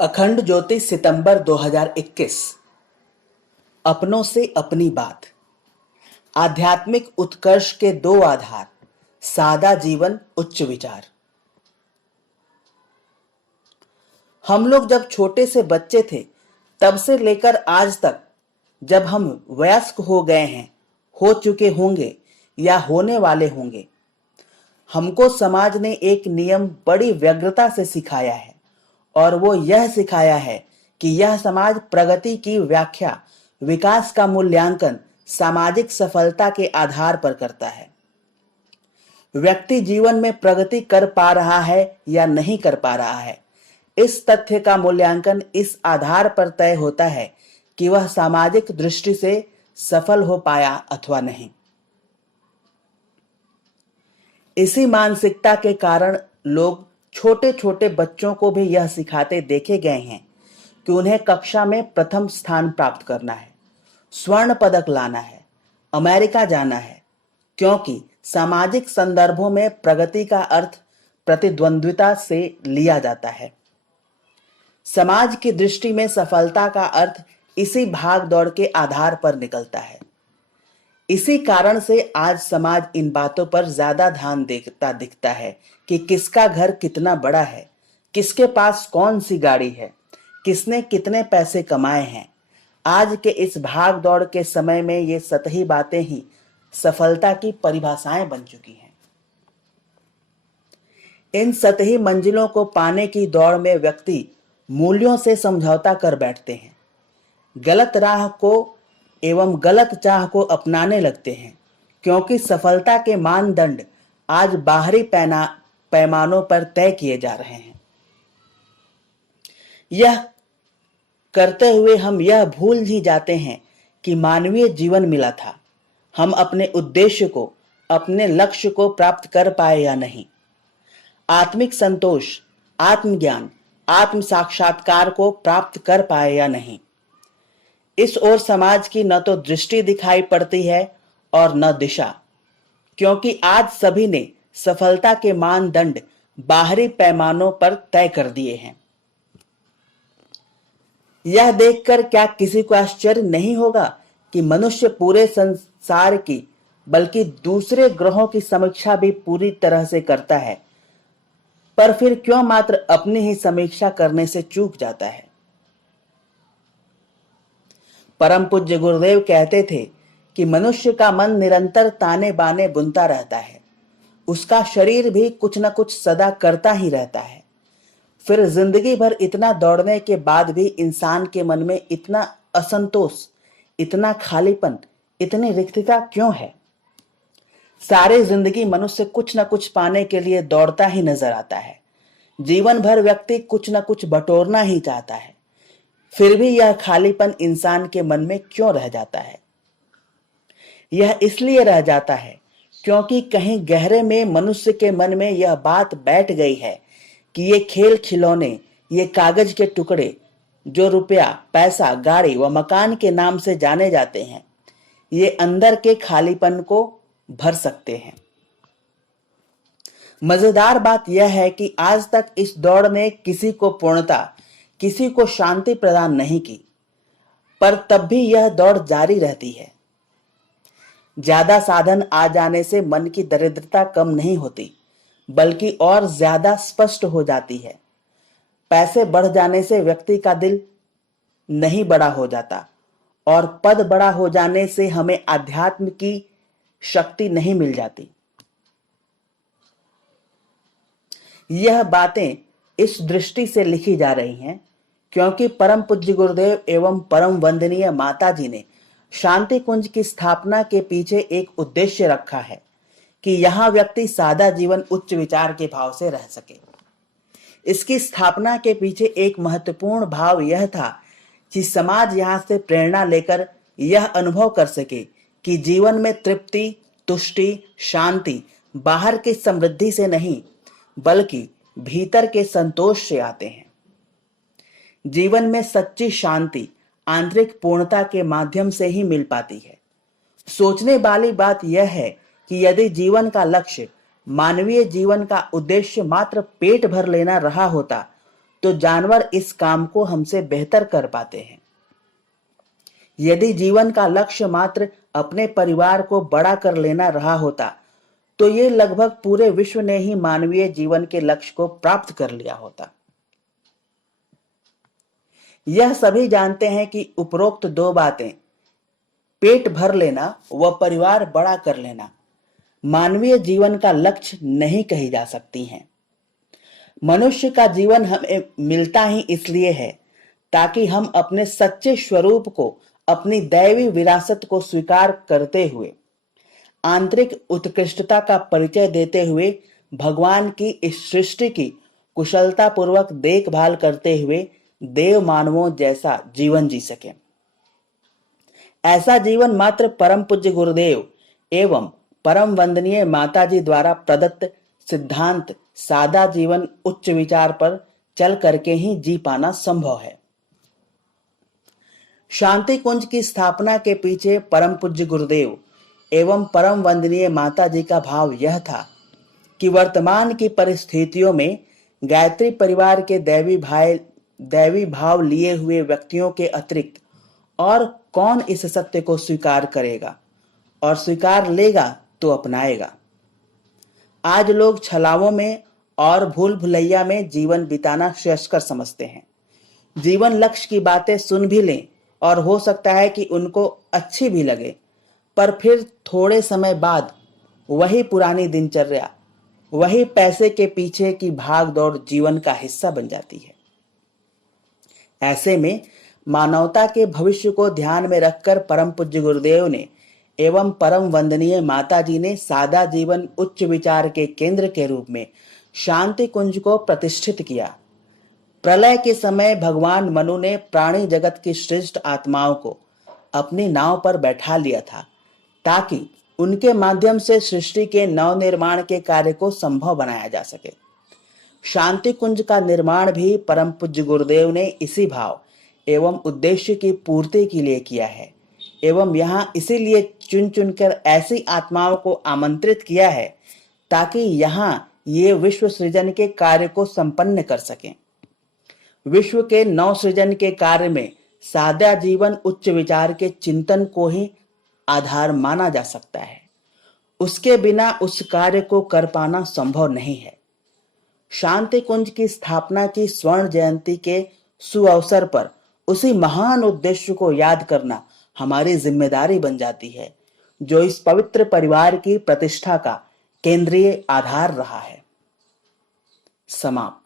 अखंड ज्योति सितंबर 2021। अपनों से अपनी बात। आध्यात्मिक उत्कर्ष के दो आधार, सादा जीवन, उच्च विचार। हम लोग जब छोटे से बच्चे थे तब से लेकर आज तक, जब हम वयस्क हो गए हैं, हो चुके होंगे या होने वाले होंगे, हमको समाज ने एक नियम बड़ी व्यग्रता से सिखाया है, और वो यह सिखाया है कि यह समाज प्रगति की व्याख्या, विकास का मूल्यांकन सामाजिक सफलता के आधार पर करता है। व्यक्ति जीवन में प्रगति कर पा रहा है या नहीं कर पा रहा है, इस तथ्य का मूल्यांकन इस आधार पर तय होता है कि वह सामाजिक दृष्टि से सफल हो पाया अथवा नहीं। इसी मानसिकता के कारण लोग छोटे छोटे बच्चों को भी यह सिखाते देखे गए हैं कि उन्हें कक्षा में प्रथम स्थान प्राप्त करना है, स्वर्ण पदक लाना है, अमेरिका जाना है, क्योंकि सामाजिक संदर्भों में प्रगति का अर्थ प्रतिद्वंद्विता से लिया जाता है। समाज की दृष्टि में सफलता का अर्थ इसी भाग दौड़ के आधार पर निकलता है। इसी कारण से आज समाज इन बातों पर ज्यादा ध्यान देता दिखता है कि किसका घर कितना बड़ा है, किसके पास कौन सी गाड़ी है, किसने कितने पैसे कमाए हैं। आज के इस भाग दौड़ के समय में ये सतही बातें ही सफलता की परिभाषाएं बन चुकी हैं। इन सतही मंजिलों को पाने की दौड़ में व्यक्ति मूल्यों से समझौता कर बैठते हैं, गलत राह को एवं गलत चाह को अपनाने लगते हैं, क्योंकि सफलता के मानदंड आज बाहरी पैमानों पर तय किए जा रहे हैं। यह करते हुए हम यह भूल ही जाते हैं कि मानवीय जीवन मिला था, हम अपने उद्देश्य को, अपने लक्ष्य को प्राप्त कर पाए या नहीं, आत्मिक संतोष, आत्मज्ञान, आत्म साक्षात्कार को प्राप्त कर पाए या नहीं। इस ओर समाज की न तो दृष्टि दिखाई पड़ती है और न दिशा, क्योंकि आज सभी ने सफलता के मानदंड बाहरी पैमानों पर तय कर दिए हैं। यह देखकर क्या किसी को आश्चर्य नहीं होगा कि मनुष्य पूरे संसार की, बल्कि दूसरे ग्रहों की समीक्षा भी पूरी तरह से करता है, पर फिर क्यों मात्र अपनी ही समीक्षा करने से चूक जाता है। परम पूज्य गुरुदेव कहते थे कि मनुष्य का मन निरंतर ताने बाने बुनता रहता है, उसका शरीर भी कुछ न कुछ सदा करता ही रहता है। फिर जिंदगी भर इतना दौड़ने के बाद भी इंसान के मन में इतना असंतोष, इतना खालीपन, इतनी रिक्तता क्यों है। सारी जिंदगी मनुष्य कुछ न कुछ पाने के लिए दौड़ता ही नजर आता है। जीवन भर व्यक्ति कुछ न कुछ बटोरना ही चाहता है, फिर भी यह खालीपन इंसान के मन में क्यों रह जाता है। यह इसलिए रह जाता है क्योंकि कहीं गहरे में मनुष्य के मन में यह बात बैठ गई है कि ये खेल खिलौने, ये कागज के टुकड़े जो रुपया, पैसा, गाड़ी व मकान के नाम से जाने जाते हैं, ये अंदर के खालीपन को भर सकते हैं। मजेदार बात यह है कि आज तक इस दौड़ ने किसी को पूर्णता, किसी को शांति प्रदान नहीं की, पर तब भी यह दौड़ जारी रहती है। ज्यादा साधन आ जाने से मन की दरिद्रता कम नहीं होती, बल्कि और ज्यादा स्पष्ट हो जाती है। पैसे बढ़ जाने से व्यक्ति का दिल नहीं बड़ा हो जाता, और पद बड़ा हो जाने से हमें अध्यात्म की शक्ति नहीं मिल जाती। यह बातें इस दृष्टि से लिखी जा रही हैं क्योंकि परम पूज्य गुरुदेव एवं परम वंदनीय माता जी ने शांति कुंज की स्थापना के पीछे एक उद्देश्य रखा है कि यहां व्यक्ति सादा जीवन, उच्च विचार के भाव से रह सके। इसकी स्थापना के पीछे एक महत्वपूर्ण भाव यह था कि समाज यहां से प्रेरणा लेकर यह अनुभव कर सके कि जीवन में तृप्ति, तुष्टि, शांति बाहर की समृद्धि से नहीं, बल्कि भीतर के संतोष से आते हैं। जीवन में सच्ची शांति आंतरिक पूर्णता के माध्यम से ही मिल पाती है। सोचने वाली बात यह है कि यदि जीवन का लक्ष्य, मानवीय जीवन का उद्देश्य मात्र पेट भर लेना रहा होता तो जानवर इस काम को हमसे बेहतर कर पाते हैं। यदि जीवन का लक्ष्य मात्र अपने परिवार को बड़ा कर लेना रहा होता तो ये लगभग पूरे विश्व ने ही मानवीय जीवन के लक्ष्य को प्राप्त कर लिया होता। यह सभी जानते हैं कि उपरोक्त दो बातें, पेट भर लेना व परिवार बड़ा कर लेना, मानवीय जीवन का लक्ष्य नहीं कही जा सकती हैं। मनुष्य का जीवन हमें मिलता ही इसलिए है ताकि हम अपने सच्चे स्वरूप को, अपनी दैवी विरासत को स्वीकार करते हुए, आंतरिक उत्कृष्टता का परिचय देते हुए भगवान की इस सृष्टि की कुशलतापूर्वक देखभाल करते हुए देव मानवों जैसा जीवन जी सके। ऐसा जीवन मात्र परम पूज्य गुरुदेव एवं परम वंदनीय माताजी द्वारा प्रदत्त सिद्धांत सादा जीवन उच्च विचार पर चल करके ही जी पाना संभव है। शांति कुंज की स्थापना के पीछे परम पूज्य गुरुदेव एवं परम वंदनीय माताजी का भाव यह था कि वर्तमान की परिस्थितियों में गायत्री परिवार के दैवी भाव लिए हुए व्यक्तियों के अतिरिक्त और कौन इस सत्य को स्वीकार करेगा और स्वीकार लेगा तो अपनाएगा। आज लोग छलावों में और भूल भुलैया में जीवन बिताना श्रेयस्कर समझते हैं। जीवन लक्ष्य की बातें सुन भी लें और हो सकता है कि उनको अच्छी भी लगे, पर फिर थोड़े समय बाद वही पुरानी दिनचर्या, वही पैसे के पीछे की भाग दौड़ जीवन का हिस्सा बन जाती है। ऐसे में मानवता के भविष्य को ध्यान में रखकर परम पूज्य गुरुदेव ने एवं परम वंदनीय माताजी ने सादा जीवन उच्च विचार के केंद्र के रूप में शांति कुंज को प्रतिष्ठित किया। प्रलय के समय भगवान मनु ने प्राणी जगत की श्रेष्ठ आत्माओं को अपनी नाव पर बैठा लिया था ताकि उनके माध्यम से सृष्टि के नवनिर्माण के कार्य को संभव बनाया जा सके। शांति कुंज का निर्माण भी परम पूज्य गुरुदेव ने इसी भाव एवं उद्देश्य की पूर्ति के लिए किया है एवं यहाँ इसीलिए चुन चुनकर ऐसी आत्माओं को आमंत्रित किया है ताकि यहाँ ये विश्व सृजन के कार्य को संपन्न कर सकें। विश्व के नव सृजन के कार्य में सादा जीवन उच्च विचार के चिंतन को ही आधार माना जा सकता है। उसके बिना उस कार्य को कर पाना संभव नहीं है। शांति कुंज की स्थापना की स्वर्ण जयंती के सुअवसर पर उसी महान उद्देश्य को याद करना हमारी जिम्मेदारी बन जाती है, जो इस पवित्र परिवार की प्रतिष्ठा का केंद्रीय आधार रहा है। समाप्त।